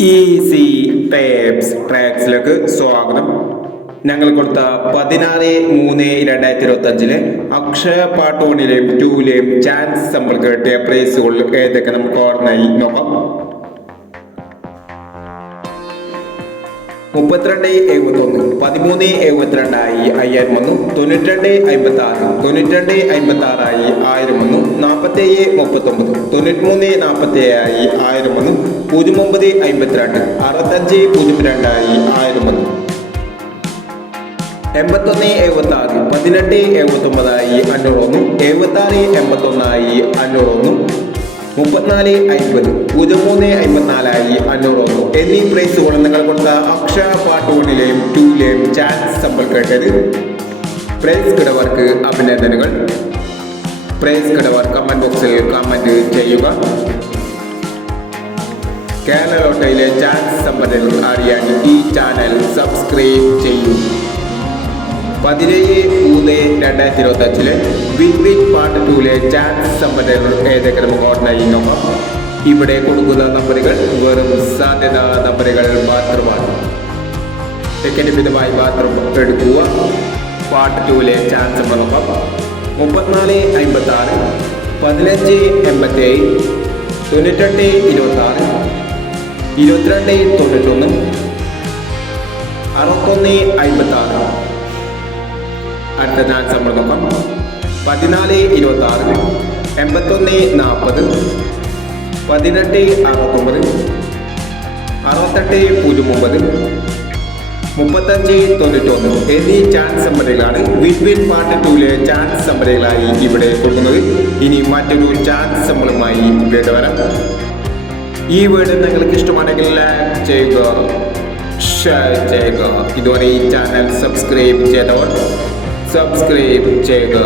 Easy tapes ട്രാക്സിലേക്ക് സ്വാഗതം. ഞങ്ങൾ കൊടുത്ത 16/3/2025 അക്ഷയ പാർട്ട് 1ലെയും 2ലെയും ചാൻസ് നമ്മൾ കിട്ടിയ പ്രൈസുകൾ ഏതൊക്കെ നമുക്ക് ഓർമ്മയായി നോക്കാം. 32.71 13.72 5000 വന്നു. 92.56 92.56 1000 വന്നു. 47.39 93.47 1000 വന്നു. 09.52 65.02 1000 വന്നു. 81.76 18.79 500 വന്നു. 76.81 500 വന്നു. 34.50 03.54 500 വന്നു എന്നീ പ്രൈസുകൾ നിങ്ങൾ കൊടുത്ത അക്ഷയ പാർട്ട് 1ലെയും 2ലെയും ചാൻസ് നമ്മൾ കേട്ടത്. പ്രൈസ് കിടവർക്ക് അഭിനന്ദനങ്ങൾ. പ്രൈസ് കിടവർ കമന്റ് ബോക്സിൽ കമന്റ് ചെയ്യുക. കേരള ലോട്ടറിയിലെ ചാൻസ് സമ്പന്നകൾ അറിയാൻ ഈ ചാനൽ സബ്സ്ക്രൈബ് ചെയ്യൂ. 17/3/2025 വിൻ പാർട്ട് 2ലെ ചാൻസ് സമ്പന്നകൾ ഏതൊക്കെ നമുക്ക് ഓർമ്മയായി നോക്കാം. ഇവിടെ കൊടുക്കുന്ന നമ്പറുകൾ വെറും സാധ്യതാ നമ്പറുകൾ മാത്രമാണ്. ടിക്കറ്റ് വിധമായി മാത്രം എടുക്കുക. പാർട്ട് 2ലെ ചാൻസ് നമ്മൾ നോക്കാം. 34.56 15.87 98.26 22.91 61.56. അടുത്ത ചാൻസ് നമ്മൾ നോക്കാം. 14.26 81.40 18.69 68.09 35.91 എന്നീ ചാൻസ് നമ്പറുകളാണ് വിൻ പാർട്ട് 2ലെ ചാൻസ് നമ്പറുകളായി ഇവിടെ കൊടുക്കുന്നത്. ഇനി മറ്റൊരു ചാൻസ് നമ്പറുമായി വീണ്ടും വരാം. ഈ വീഡിയോ നിങ്ങൾക്ക് ഇഷ്ടമാണെങ്കിൽ ലൈക്ക് ചെയ്യുക, ഷെയർ ചെയ്യുക. ഇതുവരെ ഈ ചാനൽ സബ്സ്ക്രൈബ് ചെയ്തവർ സബ്സ്ക്രൈബ് ചെയ്യുക.